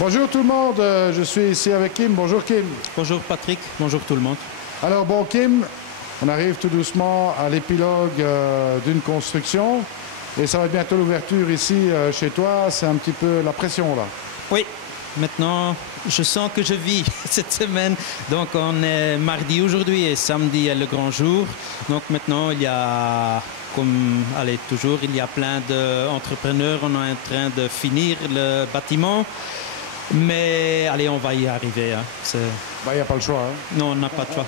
Bonjour tout le monde, je suis ici avec Kim. Bonjour Kim. Bonjour Patrick, bonjour tout le monde. Alors bon Kim, on arrive tout doucement à l'épilogue d'une construction et ça va être bientôt l'ouverture ici chez toi. C'est un petit peu la pression là. Oui, maintenant je sens que je vis cette semaine. Donc on est mardi aujourd'hui et samedi est le grand jour. Donc maintenant il y a, comme allez, toujours, il y a plein d'entrepreneurs. On est en train de finir le bâtiment. Mais allez, on va y arriver. Hein. Il n'y a pas le choix. Hein. Non, on n'a pas de choix.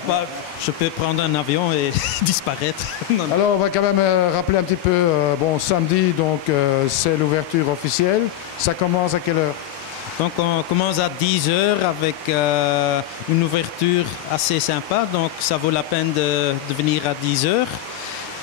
Je peux prendre un avion et disparaître. Non, non. Alors, on va quand même rappeler un petit peu. Bon, samedi, donc, c'est l'ouverture officielle. Ça commence à quelle heure? Donc, on commence à 10 heures avec une ouverture assez sympa. Donc, ça vaut la peine de venir à 10 heures.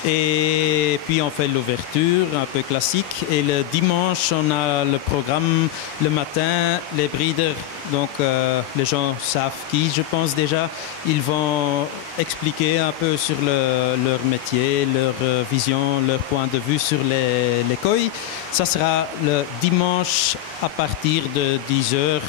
Et puis on fait l'ouverture un peu classique et le dimanche on a le programme le matin, les breeders, donc les gens savent qui je pense déjà, ils vont expliquer un peu sur leur métier, leur vision, leur point de vue sur les koi. Ça sera le dimanche à partir de 10 heures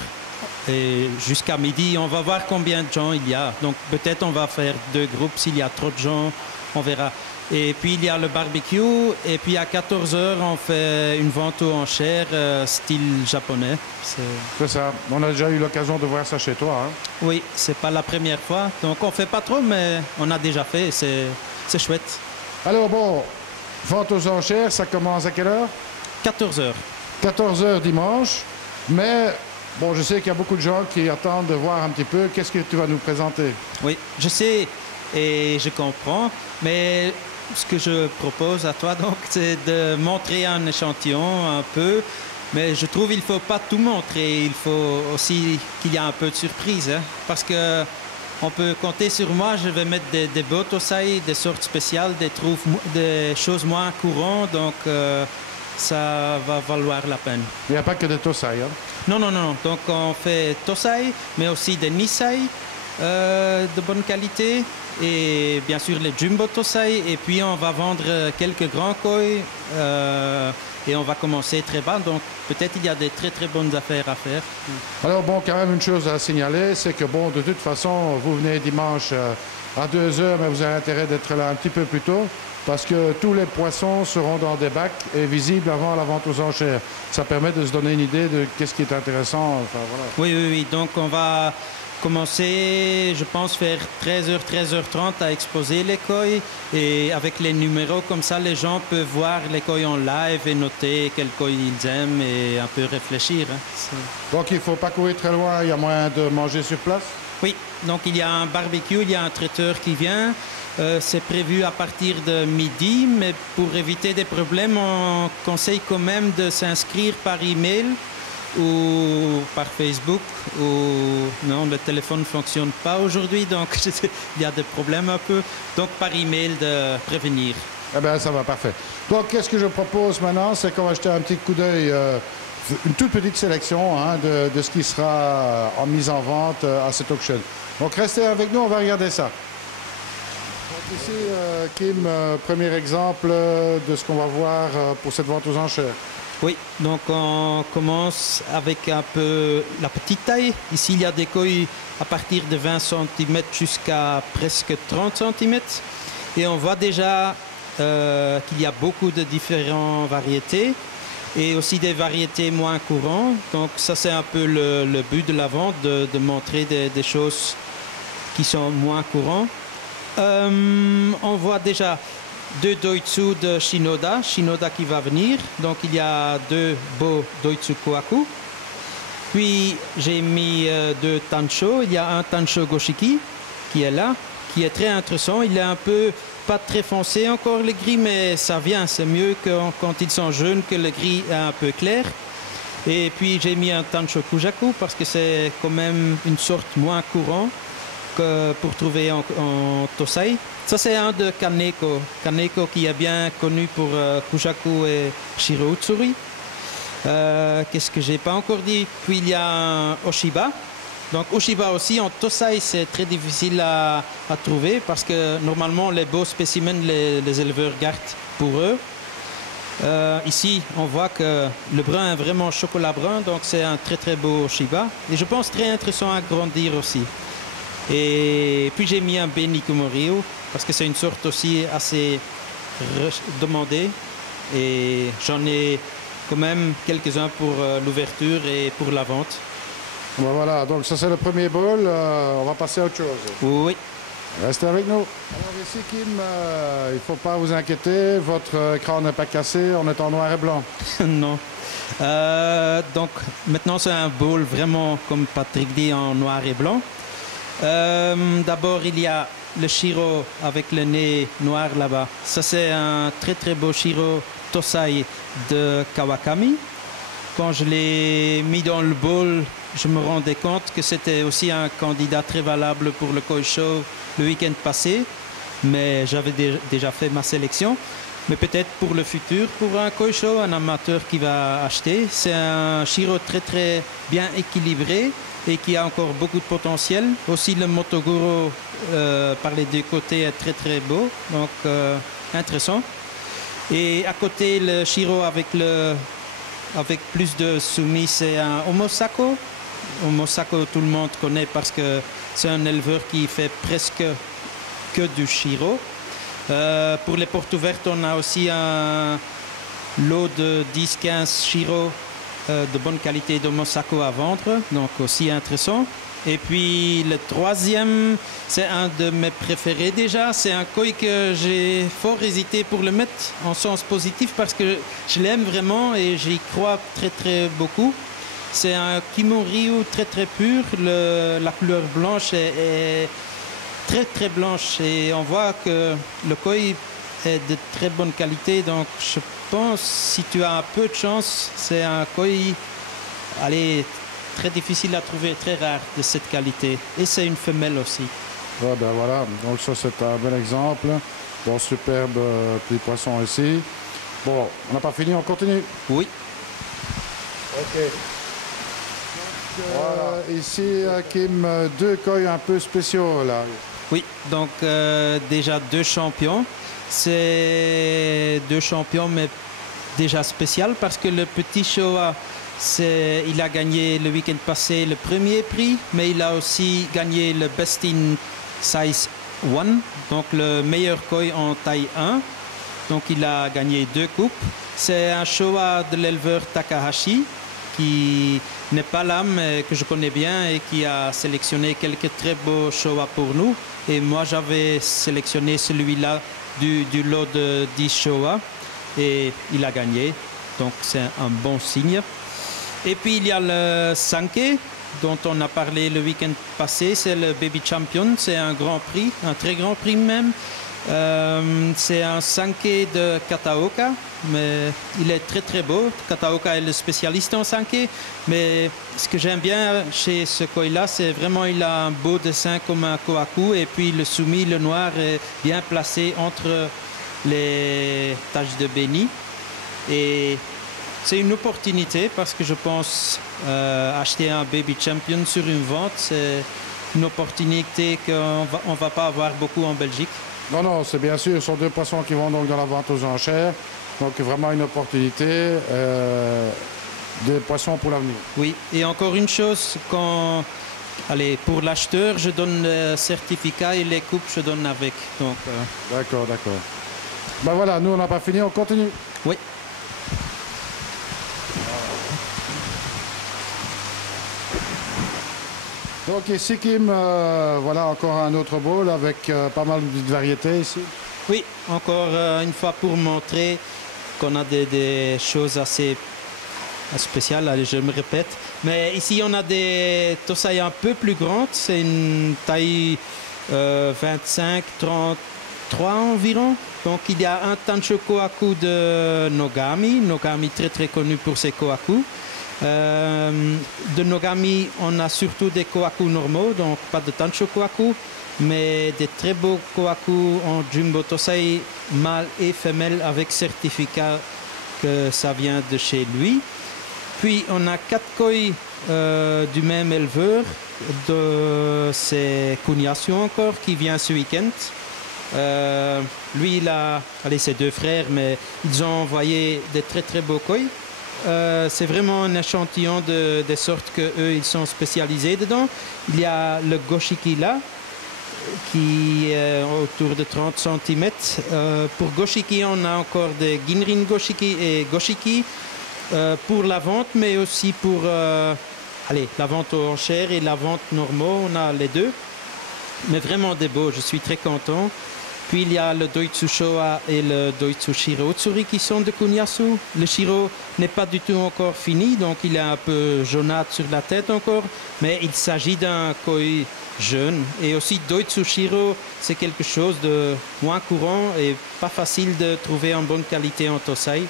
et jusqu'à midi. On va voir combien de gens il y a, donc peut-être on va faire 2 groupes, s'il y a trop de gens on verra. Et puis il y a le barbecue et puis à 14 heures on fait une vente aux enchères style japonais. C'est ça, on a déjà eu l'occasion de voir ça chez toi. Hein? Oui, c'est pas la première fois, donc on fait pas trop mais on a déjà fait, c'est chouette. Alors bon, vente aux enchères, ça commence à quelle heure? 14 heures. 14 heures dimanche, mais bon, je sais qu'il y a beaucoup de gens qui attendent de voir un petit peu qu'est-ce que tu vas nous présenter. Oui, je sais et je comprends, mais ce que je propose à toi, donc, c'est de montrer un échantillon un peu, mais je trouve qu'il ne faut pas tout montrer. Il faut aussi qu'il y ait un peu de surprise, hein, parce que on peut compter sur moi. Je vais mettre des beaux tosai, des sortes spéciales, des choses moins courantes, donc ça va valoir la peine. Il n'y a pas que des tosai, hein? Non, non, non. Donc on fait tosai, mais aussi des nisai de bonne qualité. Et bien sûr les jumbo tosai, et puis on va vendre quelques grands koi et on va commencer très bas, donc peut-être il y a des très très bonnes affaires à faire. Alors bon, quand même une chose à signaler, c'est que bon, de toute façon, vous venez dimanche à 2 heures, mais vous avez intérêt d'être là un petit peu plus tôt, parce que tous les poissons seront dans des bacs et visibles avant la vente aux enchères. Ça permet de se donner une idée de qu'est-ce qui est intéressant. Enfin, voilà. Oui, oui, oui, donc on va commencer, je pense, faire 13h, 13h30 à exposer les koi, et avec les numéros comme ça, les gens peuvent voir les koi en live et noter quel koi ils aiment et un peu réfléchir. Hein. Donc il ne faut pas courir très loin, il y a moyen de manger sur place? Oui, donc il y a un barbecue, il y a un traiteur qui vient. C'est prévu à partir de midi, mais pour éviter des problèmes, on conseille quand même de s'inscrire par email ou par Facebook, ou non, le téléphone ne fonctionne pas aujourd'hui, donc il y a des problèmes un peu, donc par email de prévenir. Eh bien, ça va, parfait. Donc, qu'est-ce que je propose maintenant, c'est qu'on va jeter un petit coup d'œil, une toute petite sélection hein, de ce qui sera en mise en vente à cette auction. Donc, restez avec nous, on va regarder ça. Donc, ici, Kim, premier exemple de ce qu'on va voir pour cette vente aux enchères. Oui, donc on commence avec un peu la petite taille. Ici, il y a des koi à partir de 20 cm jusqu'à presque 30 cm. Et on voit déjà qu'il y a beaucoup de différentes variétés et aussi des variétés moins courantes. Donc ça, c'est un peu le but de la vente, de montrer des choses qui sont moins courantes. On voit déjà 2 doitsu de Shinoda qui va venir. Donc il y a 2 beaux doitsu kohaku. Puis j'ai mis 2 tancho. Il y a un tancho goshiki qui est là, qui est très intéressant. Il est un peu, pas très foncé encore le gris, mais ça vient. C'est mieux que quand ils sont jeunes que le gris est un peu clair. Et puis j'ai mis un tancho kujaku parce que c'est quand même une sorte moins courant que pour trouver en tosai. Ça, c'est un de Kaneko. Kaneko qui est bien connu pour Kujaku et Shirōtsuri. Qu'est-ce que j'ai pas encore dit? Puis il y a un Oshiba. Donc Oshiba aussi, en tosai, c'est très difficile à trouver parce que normalement, les beaux spécimens, les éleveurs gardent pour eux. Ici, on voit que le brun est vraiment chocolat brun, donc c'est un très très beau Shiba. Et je pense très intéressant à grandir aussi. Et puis j'ai mis un Beni Kumoryu, parce que c'est une sorte aussi assez demandée. Et j'en ai quand même quelques-uns pour l'ouverture et pour la vente. Ben voilà, donc ça c'est le premier bol. On va passer à autre chose. Oui. Restez avec nous. Alors ici, Kim, il ne faut pas vous inquiéter. Votre écran n'est pas cassé. On est en noir et blanc. Non. Donc maintenant c'est un bowl vraiment, comme Patrick dit, en noir et blanc. D'abord il y a le Shiro avec le nez noir là-bas. Ça c'est un très très beau Shiro Tosai de Kawakami. Quand je l'ai mis dans le bowl, je me rendais compte que c'était aussi un candidat très valable pour le Koi Show le week-end passé, mais j'avais déjà fait ma sélection. Mais peut-être pour le futur, pour un Koi Show, un amateur qui va acheter, c'est un Shiro très très bien équilibré et qui a encore beaucoup de potentiel. Aussi le Motoguro par les deux côtés est très très beau, donc intéressant. Et à côté le Shiro avec plus de soumis, c'est un Omosako. Omosako, tout le monde connaît parce que c'est un éleveur qui fait presque que du Shiro. Pour les portes ouvertes, on a aussi un lot de 10-15 Shiro de bonne qualité d'Omosako à vendre, donc aussi intéressant. Et puis le troisième, c'est un de mes préférés déjà. C'est un koi que j'ai fort hésité pour le mettre en sens positif parce que je l'aime vraiment et j'y crois très très beaucoup. C'est un Kimoryu très très pur. La couleur blanche est très très blanche et on voit que le koi est de très bonne qualité. Donc je pense, si tu as un peu de chance, c'est un koi, allez, très difficile à trouver, très rare de cette qualité. Et c'est une femelle aussi. Ouais, ben voilà, donc ça c'est un bon exemple. Bon, superbe petit poisson ici. Bon, on n'a pas fini, on continue. Oui. Ok. Voilà. Ici, Kim, deux koi un peu spéciaux là. Oui, donc déjà deux champions. C'est deux champions, mais déjà spécial parce que le petit Showa, il a gagné le week-end passé le premier prix, mais il a aussi gagné le Best in Size 1, donc le meilleur koi en taille 1. Donc il a gagné 2 coupes. C'est un Showa de l'éleveur Takahashi qui n'est pas là, mais que je connais bien et qui a sélectionné quelques très beaux Showa pour nous. Et moi j'avais sélectionné celui-là du lot de 10 Showa et il a gagné. Donc c'est un bon signe. Et puis il y a le Sankei dont on a parlé le week-end passé, c'est le Baby Champion, c'est un grand prix, un très grand prix même. C'est un Sankei de Kataoka, mais il est très très beau. Kataoka est le spécialiste en Sankei, mais ce que j'aime bien chez ce koi-là, c'est vraiment il a un beau dessin comme un kohaku et puis le soumis, le noir est bien placé entre les taches de béni. Et c'est une opportunité parce que je pense acheter un Baby Champion sur une vente, c'est une opportunité qu'on ne va pas avoir beaucoup en Belgique. Non, non, c'est bien sûr, ce sont deux poissons qui vont donc dans la vente aux enchères. Donc vraiment une opportunité, des poissons pour l'avenir. Oui, et encore une chose, pour l'acheteur, je donne le certificat et les coupes, je donne avec. Donc, D'accord, d'accord. Ben voilà, nous on n'a pas fini, on continue. Oui. Donc ici, Kim, voilà encore un autre bowl avec pas mal de variétés ici. Oui, encore une fois pour montrer qu'on a des choses assez spéciales, allez, je me répète. Mais ici, on a des Tosai un peu plus grandes, c'est une taille 25-33 environ. Donc il y a un Tancho Kohaku de Nogami, Nogami très très connu pour ses Kohaku. De Nogami, on a surtout des kohaku normaux, donc pas de Tancho Kohaku, mais des très beaux kohaku en Jumbo Tosai, mâle et femelle, avec certificat que ça vient de chez lui. Puis on a 4 koi du même éleveur, c'est Kunyasu encore, qui vient ce week-end. Lui, il a, allez, ses 2 frères, mais ils ont envoyé des très très beaux koi. C'est vraiment un échantillon des sortes qu'eux, ils sont spécialisés dedans. Il y a le Goshiki là, qui est autour de 30 cm. Pour Goshiki, on a encore des Ginrin Goshiki et Goshiki pour la vente, mais aussi pour la vente aux enchères et la vente normale. On a les deux. Mais vraiment des beaux, je suis très content. Puis il y a le Doitsu Showa et le Doitsu Shiro Otsuri qui sont de Kunyasu. Le Shiro n'est pas du tout encore fini, donc il est un peu jaunâtre sur la tête encore. Mais il s'agit d'un koi jeune. Et aussi Doitsu Shiro, c'est quelque chose de moins courant et pas facile de trouver en bonne qualité en Tosai.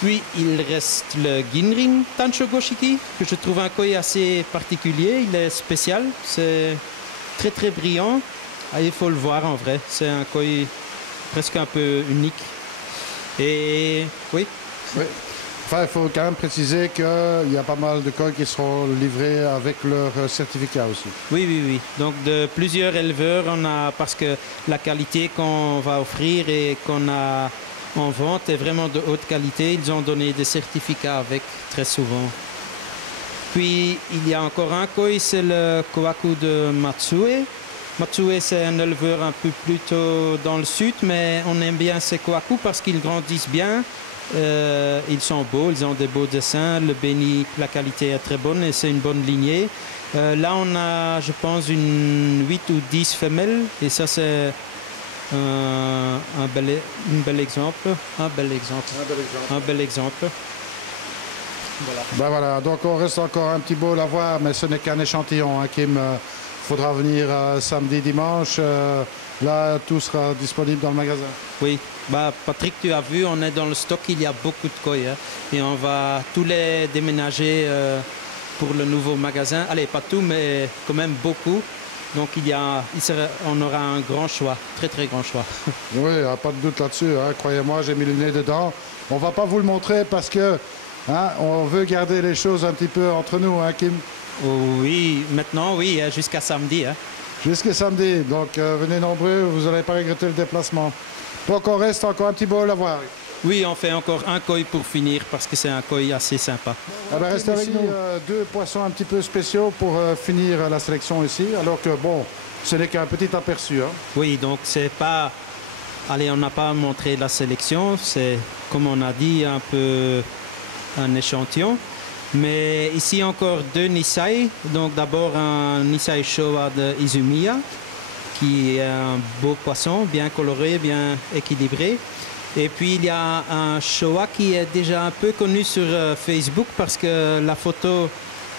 Puis il reste le Ginrin Tancho Goshiki, que je trouve un koi assez particulier. Il est spécial, c'est très très brillant. Ah, il faut le voir en vrai, c'est un koi presque un peu unique. Et oui. Enfin, il faut quand même préciser qu'il y a pas mal de koi qui seront livrés avec leur certificat aussi. Oui. Donc de plusieurs éleveurs, on a, parce que la qualité qu'on va offrir et qu'on a en vente est vraiment de haute qualité. Ils ont donné des certificats avec très souvent. Puis il y a encore un koi, c'est le Kohaku de Matsue. Matsue, c'est un éleveur un peu plus tôt dans le sud, mais on aime bien ces Kohaku parce qu'ils grandissent bien. Ils sont beaux, ils ont des beaux dessins. Le béni, la qualité est très bonne et c'est une bonne lignée. Là, on a, je pense, une 8 ou 10 femelles. Et ça, c'est un bel exemple. Un bel exemple. Voilà. Ben voilà, donc on reste encore un petit bowl à voir, mais ce n'est qu'un échantillon, hein, Kim. Faudra venir samedi, dimanche. Là, tout sera disponible dans le magasin. Oui, Patrick, tu as vu, on est dans le stock, il y a beaucoup de koi. Hein, et on va tous les déménager pour le nouveau magasin. Allez, pas tout, mais quand même beaucoup. Donc on aura un grand choix, très très grand choix. Oui, pas de doute là-dessus. Hein. Croyez-moi, j'ai mis le nez dedans. On ne va pas vous le montrer parce que on veut garder les choses un petit peu entre nous, hein, Kim? Oui, maintenant, oui, jusqu'à samedi. Hein. Jusqu'à samedi. Donc, venez nombreux, vous n'allez pas regretter le déplacement. Donc, on reste encore un petit bowl à voir. Oui, on fait encore un koi pour finir parce que c'est un koi assez sympa. Restez avec nous. 2 poissons un petit peu spéciaux pour finir la sélection ici. Alors que, bon, ce n'est qu'un petit aperçu. Hein. Oui, donc c'est pas... Allez, on n'a pas montré la sélection. C'est, comme on a dit, un peu un échantillon. Mais ici encore 2 Nisai. Donc d'abord un Nisai Showa de Izumiya, qui est un beau poisson, bien coloré, bien équilibré. Et puis il y a un Showa qui est déjà un peu connu sur Facebook parce que la photo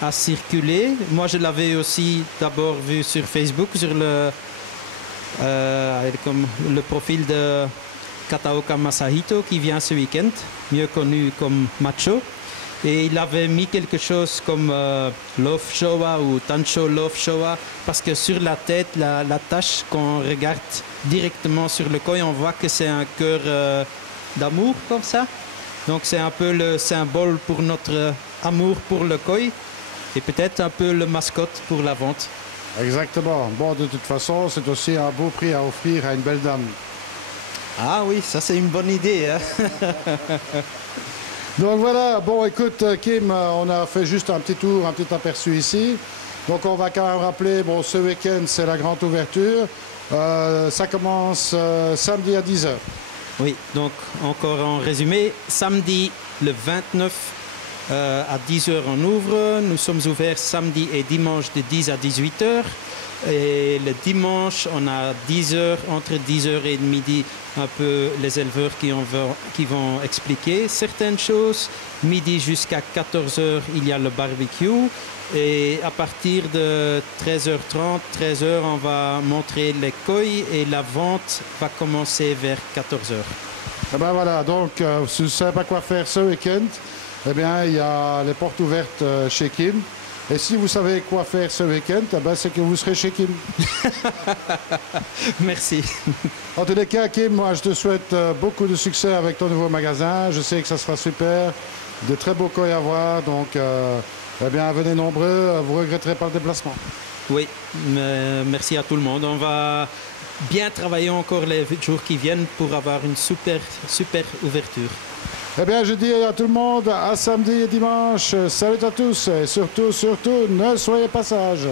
a circulé. Moi je l'avais aussi d'abord vu sur Facebook, sur le profil de Kataoka Masahito qui vient ce week-end, mieux connu comme Macho. Et il avait mis quelque chose comme Love Showa ou Tancho Love Showa parce que sur la tête, la tache qu'on regarde directement sur le koi, on voit que c'est un cœur d'amour comme ça. Donc c'est un peu le symbole pour notre amour pour le koi et peut-être un peu le mascotte pour la vente. Exactement. Bon, de toute façon, c'est aussi un beau prix à offrir à une belle dame. Ah oui, ça c'est une bonne idée. Hein. Donc voilà, bon écoute Kim, on a fait juste un petit tour, un petit aperçu ici. Donc on va quand même rappeler, bon ce week-end c'est la grande ouverture. Ça commence samedi à 10h. Oui, donc encore en résumé, samedi le 29 à 10h on ouvre. Nous sommes ouverts samedi et dimanche de 10 à 18h. Et le dimanche, on a 10h, entre 10h et midi, un peu les éleveurs qui vont expliquer certaines choses. Midi jusqu'à 14h, il y a le barbecue. Et à partir de 13h30, 13h, on va montrer les koi et la vente va commencer vers 14h. Eh ben voilà, donc si vous ne savez pas quoi faire ce week-end, eh bien il y a les portes ouvertes chez Kim. Et si vous savez quoi faire ce week-end, eh ben, c'est que vous serez chez Kim. Merci. En tous les cas, Kim, moi je te souhaite beaucoup de succès avec ton nouveau magasin. Je sais que ça sera super, de très beaux koi à voir. Donc, eh bien, venez nombreux, vous ne regretterez pas le déplacement. Oui, merci à tout le monde. On va bien travailler encore les jours qui viennent pour avoir une super ouverture. Eh bien, je dis à tout le monde, à samedi et dimanche. Salut à tous et surtout, ne soyez pas sages.